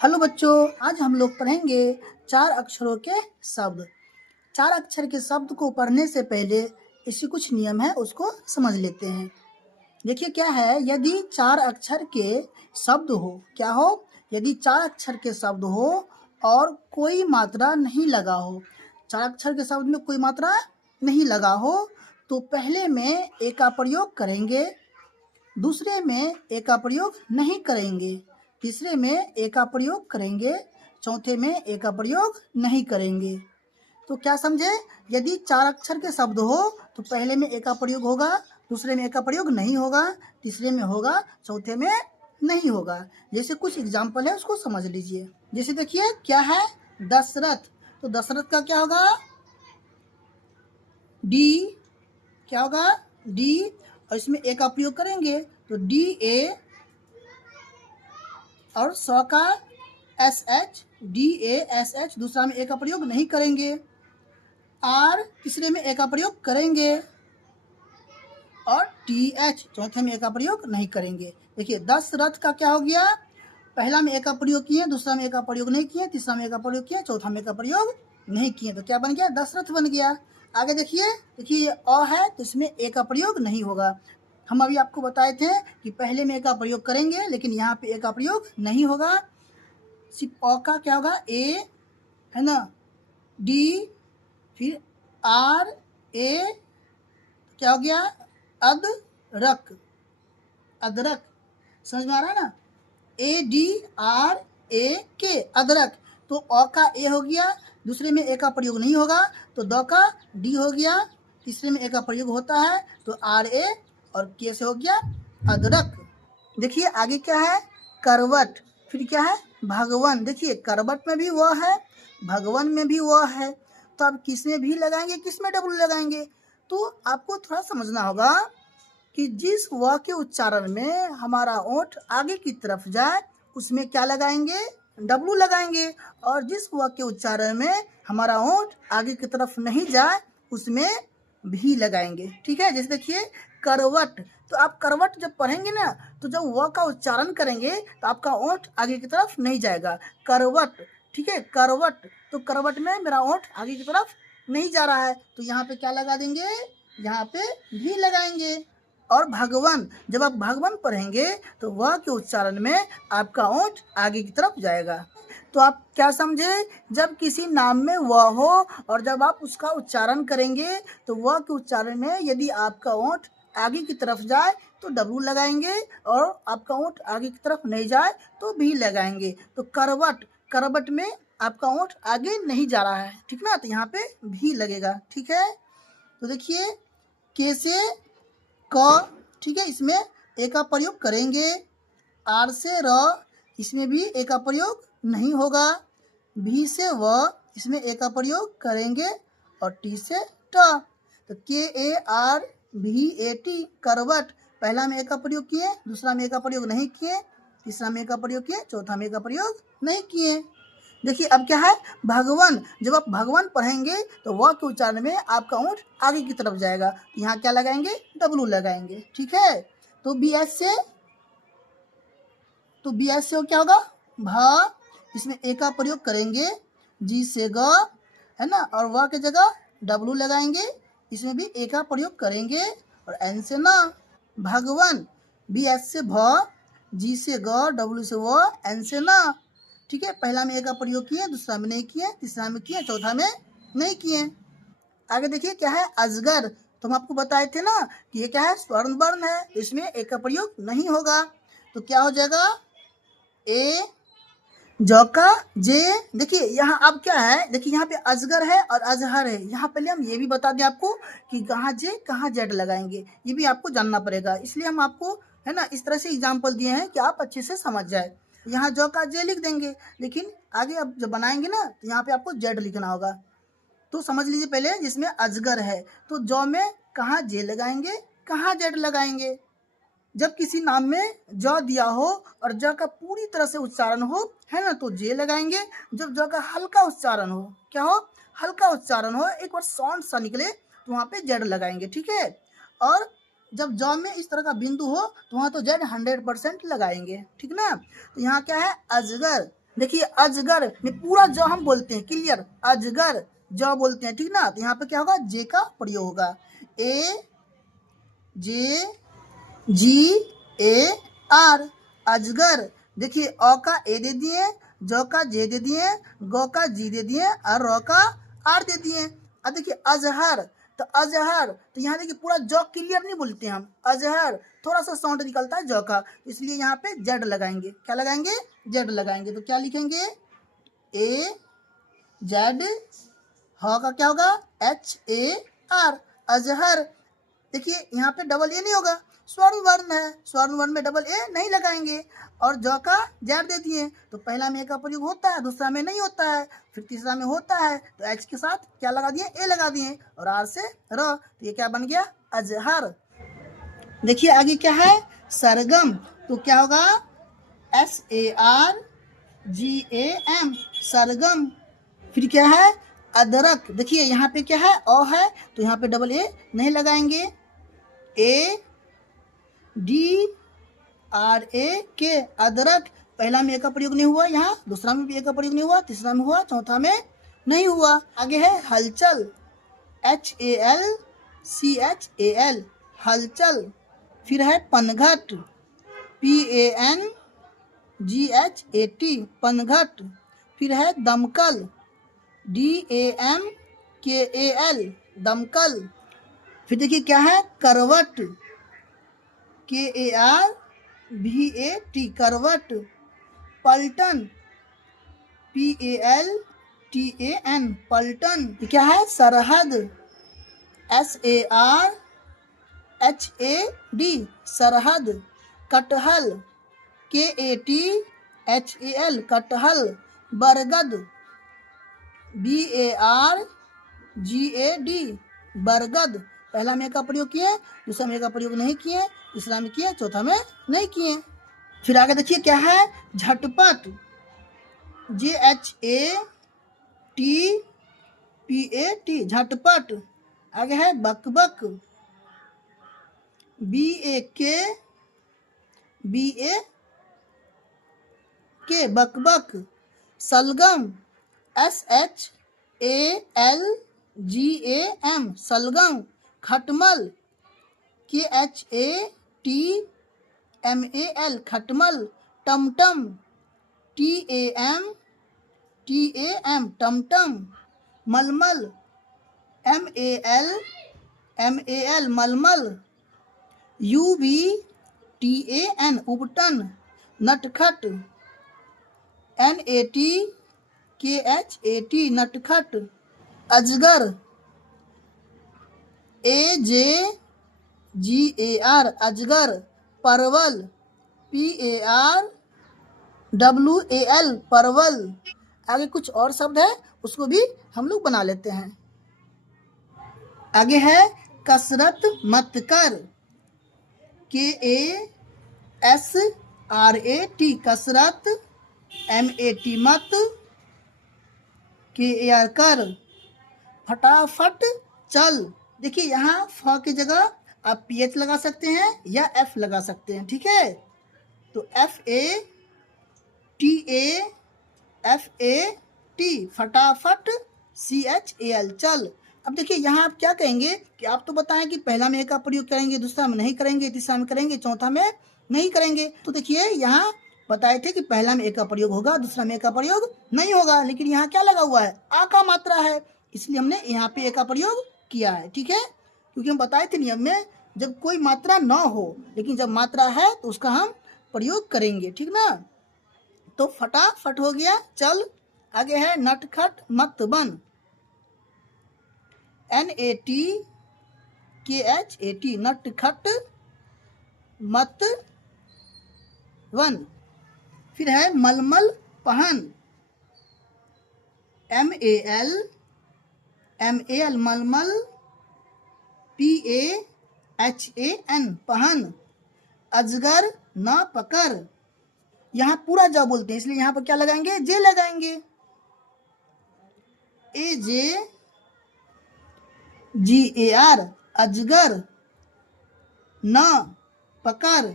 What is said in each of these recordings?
Hello बच्चों, आज हम लोग पढ़ेंगे चार अक्षरों के शब्द। चार अक्षर के शब्द को पढ़ने से पहले इसके कुछ नियम है, उसको समझ लेते हैं। देखिए क्या है, यदि चार अक्षर के शब्द हो, क्या हो, यदि चार अक्षर के शब्द हो और कोई मात्रा नहीं लगा हो, चार अक्षर के शब्द में कोई मात्रा नहीं लगा हो, तो पहले में ए का प्रयोग करेंगे, दूसरे में ए का प्रयोग नहीं करेंगे, तीसरे में ए का प्रयोग करेंगे, चौथे में ए का प्रयोग नहीं करेंगे। तो क्या समझे, यदि चार अक्षर के शब्द हो तो पहले में ए का प्रयोग होगा, दूसरे में ए का प्रयोग नहीं होगा, तीसरे में होगा, चौथे में नहीं होगा। जैसे कुछ एग्जाम्पल है, उसको समझ लीजिए। जैसे देखिए क्या है, दशरथ, तो दशरथ का क्या होगा, डी, क्या होगा, डी, और इसमें ए का प्रयोग करेंगे तो डी ए, और सौ का S H, D A S H, दूसरा में ए का प्रयोग नहीं करेंगे। आर, तीसरे में ए का प्रयोग करेंगे, और टी एच, चौथे में ए का प्रयोग नहीं करेंगे। देखिए दशरथ का क्या हो गया, पहला में ए का प्रयोग किए, दूसरा में ए का प्रयोग नहीं किए, तीसरा में ए का प्रयोग किए, चौथा में ए का प्रयोग नहीं किए, तो क्या बन गया, दशरथ बन गया। आगे देखिए, देखिए अ है तो इसमें ए का प्रयोग नहीं होगा। हम अभी आपको बताए थे कि पहले में ए का प्रयोग करेंगे, लेकिन यहाँ पे ए का प्रयोग नहीं होगा। सिर्फ अ का क्या होगा, ए है ना, डी, फिर आर ए, क्या हो गया, अदरक, अदरक, समझ में आ रहा है ना, ए डी आर ए के, अदरक। तो अ का ए हो गया, दूसरे में ए का प्रयोग नहीं होगा, तो द का डी हो गया, तीसरे में ए का प्रयोग होता है तो आर ए, और के से हो गया अदरक। देखिए आगे क्या है, करवट, फिर क्या है, भगवन। देखिए करवट में भी वह है, भगवन में भी वह है, तो अब किस में भी लगाएंगे, किस में डब्लू लगाएंगे। तो आपको थोड़ा समझना होगा कि जिस व के उच्चारण में हमारा ओंठ आगे की तरफ जाए उसमें क्या लगाएंगे, डब्लू लगाएंगे, और जिस व के उच्चारण में हमारा ओंठ आगे की तरफ नहीं जाए उसमें भी लगाएंगे। ठीक है, जैसे देखिए करवट, तो आप करवट जब पढ़ेंगे ना, तो जब व का उच्चारण करेंगे तो आपका ओंठ आगे की तरफ नहीं जाएगा, करवट। ठीक है, करवट, तो करवट में मेरा ओंठ आगे की तरफ नहीं जा रहा है, तो यहाँ पे क्या लगा देंगे, यहाँ पे भी लगाएंगे। और भगवन, जब आप भगवन पढ़ेंगे तो वह के उच्चारण में आपका ओंठ आगे की तरफ जाएगा। तो आप क्या समझे, जब किसी नाम में वह हो और जब आप उसका उच्चारण करेंगे तो वह के उच्चारण में यदि आपका ओंठ आगे की तरफ जाए तो डब्लू लगाएंगे, और आपका ओंठ आगे की तरफ नहीं जाए तो भी लगाएंगे। तो करवट, करवट में आपका ओंठ आगे नहीं जा रहा है, ठीक ना, तो यहाँ पे भी लगेगा। ठीक है, तो देखिए कैसे, क, ठीक है, इसमें ए का प्रयोग करेंगे, आर से र, इसमें भी ए का प्रयोग नहीं होगा, भी से व, इसमें ए का प्रयोग करेंगे, और टी से ट, तो के ए आर भी ए टी, करवट, पहला में ए का प्रयोग किए, दूसरा में ए का प्रयोग नहीं किए, तीसरा में ए का प्रयोग किए, चौथा में ए का प्रयोग नहीं किए। देखिए अब क्या है, भगवन, जब आप भगवान पढ़ेंगे तो वह के उच्चारण में आपका ओंठ आगे की तरफ जाएगा, यहाँ क्या लगाएंगे, डब्लू लगाएंगे। ठीक है, तो बी एस से, तो बी एस से क्या होगा, भ, इसमें ए का प्रयोग करेंगे, जी से ग, है ना, और वह के जगह डब्लू लगाएंगे, इसमें भी ए का प्रयोग करेंगे, और एन से ना, भगवन, बी एस से भ, जी से ग, डब्लू से व, एन से ना। ठीक है, पहला में ए का प्रयोग किए, दूसरा में नहीं किए, तीसरा में किए, चौथा में नहीं किए। आगे देखिए क्या है, अजगर, तो हम आपको बताए थे ना कि ये क्या है, स्वर्ण वर्ण है, इसमें ए का प्रयोग नहीं होगा, तो क्या हो जाएगा, ए, ज का जे। देखिए यहाँ अब क्या है, देखिए यहाँ पे अजगर है और अजहर है, यहाँ पहले हम ये भी बता दें आपको कि कहाँ जे कहाँ जेड लगाएंगे, ये भी आपको जानना पड़ेगा, इसलिए हम आपको है ना इस तरह से एग्जाम्पल दिए हैं कि आप अच्छे से समझ जाए। यहाँ ज का जे लिख देंगे, लेकिन आगे अब जब बनाएंगे ना तो यहाँ पे आपको जेड लिखना होगा। तो समझ लीजिए पहले, जिसमें अजगर है तो ज में कहाँ जे लगाएंगे, कहाँ जेड लगाएंगे। जब किसी नाम में ज दिया हो और ज का पूरी तरह से उच्चारण हो, है ना, तो जे लगाएंगे। जब ज का हल्का उच्चारण हो, क्या हो, हल्का उच्चारण हो, एक बार साउंड सा निकले, तो वहाँ पे जेड लगाएंगे। ठीक है, और जब ज में इस तरह का बिंदु हो तो वहाँ तो जेड 100% लगाएंगे। ठीक ना, तो यहाँ क्या है, अजगर, देखिए अजगर में पूरा ज हम बोलते हैं, क्लियर, अजगर ज बोलते हैं, ठीक ना। तो यहाँ पे क्या होगा, जे का प्रयोग होगा, ए जे जी ए आर, अजगर। देखिए अ का ए दे दिए, ज का जे दे दिए, ग का जी दे दिए और र का आर दे दिए। अब देखिए अजहर, तो अजहर, तो यहाँ देखिए पूरा ज क्लियर नहीं बोलते हम, अजहर थोड़ा सा साउंड निकलता है ज का, इसलिए यहाँ पे जेड लगाएंगे। क्या लगाएंगे, जेड लगाएंगे। तो क्या लिखेंगे, ए जेड, ह का क्या होगा, एच ए आर, अजहर। देखिए यहाँ पे डबल ए नहीं होगा, स्वर्ण वर्ण है, स्वर्ण वर्ण में डबल ए नहीं लगाएंगे। और ज का जेड दे दिए, तो पहला में ए का प्रयोग होता है, दूसरा में नहीं होता है, फिर तीसरा में होता है, तो एच के साथ क्या लगा दिए, ए लगा दिए, और आर से र, तो ये क्या बन गया, अजहर। देखिए आगे क्या है, सरगम, तो क्या होगा, SARGAM, सरगम। फिर क्या है, अदरक। देखिए यहाँ पे क्या है, अ है, तो यहाँ पे डबल ए नहीं लगाएंगे, ADRAK, अदरक। पहला में ए का प्रयोग नहीं हुआ, यहाँ दूसरा में भी ए का प्रयोग नहीं हुआ, तीसरा में हुआ, चौथा में नहीं हुआ। आगे है हलचल, HALCHAL, हलचल। फिर है पनघट, PANGHAT, पनघट। फिर है दमकल, DAMKAL, दमकल। फिर देखिए क्या है, करवट, KARVAT, करवट। पलटन, PALTAN, पलटन। क्या है, सरहद, SARHAD, सरहद। कटहल, KATHAL, कटहल। बरगद, BARGAD, बरगद। पहला में का प्रयोग किए, दूसरा में का प्रयोग नहीं किए, तीसरा में किए, चौथा में नहीं किए। फिर आगे देखिए क्या है, झटपट, JHATPAT, झटपट। आगे है बकबक, BAKBAK, बकबक। सलगम, SHALGAM, सलगम। खटमल, KHATMAL, खटमल। टमटम, TAMTAM, टमटम। मलमल, MALMAL, मलमल। UBTAN, उबटन। नटखट, NATKHAT, नटखट। अजगर, AJGAR, अजगर। परवल, PARWAL, परवल। आगे कुछ और शब्द है, उसको भी हम लोग बना लेते हैं। आगे है कसरत मत कर, KASRAT, कसरत। MAT, मत। KAR, कर। फटाफट चल। देखिए यहाँ फ की जगह आप PH लगा सकते हैं या F लगा सकते हैं, ठीक है। तो FATAFAT, फटाफट, CHAL, चल। अब देखिए यहाँ आप क्या कहेंगे कि आप तो बताएं कि पहला में ए का प्रयोग करेंगे, दूसरा में नहीं करेंगे, तीसरा में करेंगे, चौथा में नहीं करेंगे। तो देखिए यहाँ बताए थे कि पहला में ए का प्रयोग होगा, दूसरा में ए का प्रयोग नहीं होगा, लेकिन यहाँ क्या लगा हुआ है, आ का मात्रा है, इसलिए हमने यहाँ पे ए का प्रयोग किया है, ठीक है। क्योंकि हम बताए थे नियम में, जब कोई मात्रा ना हो लेकिन जब मात्रा है तो उसका हम प्रयोग करेंगे, ठीक ना। तो फटाफट हो गया, चल। आगे है नटखट मत बन, NATKHAT, नटखट मत वन। फिर है मलमल पहन, MALMAL, मलमल। PAHAN, पहन। अजगर न पकड़, यहाँ पूरा जा बोलते हैं, इसलिए यहाँ पर क्या लगाएंगे, जे लगाएंगे। AJGAR, अजगर। न पकड़,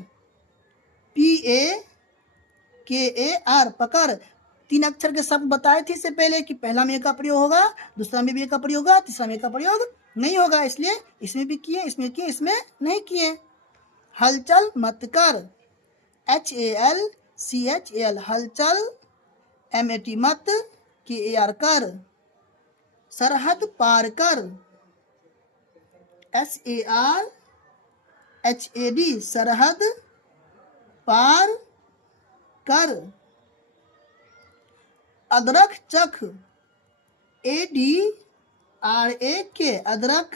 PAKAR, पकड़। 3 अक्षर के शब्द बताए थे इससे पहले कि पहला में ए का प्रयोग होगा, दूसरा में भी ए का प्रयोग होगा, तीसरा में ए का प्रयोग नहीं होगा, इसलिए इसमें भी किए, इसमें किए, इसमें नहीं किए। हलचल मत कर, HALCHAL, हलचल, MAT मत, KAR कर। सरहद पार कर, SARHAD, सरहद पार कर। अदरक चख, ADRAK, अदरक,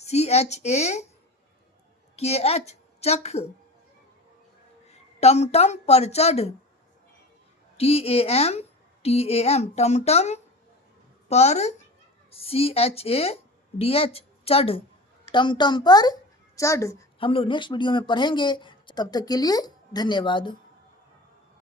CHAKH, चख। टमटम पर चढ़, TAM, टमटम पर, CHADH, चढ़, टमटम पर चढ़। हम लोग नेक्स्ट वीडियो में पढ़ेंगे, तब तक के लिए धन्यवाद।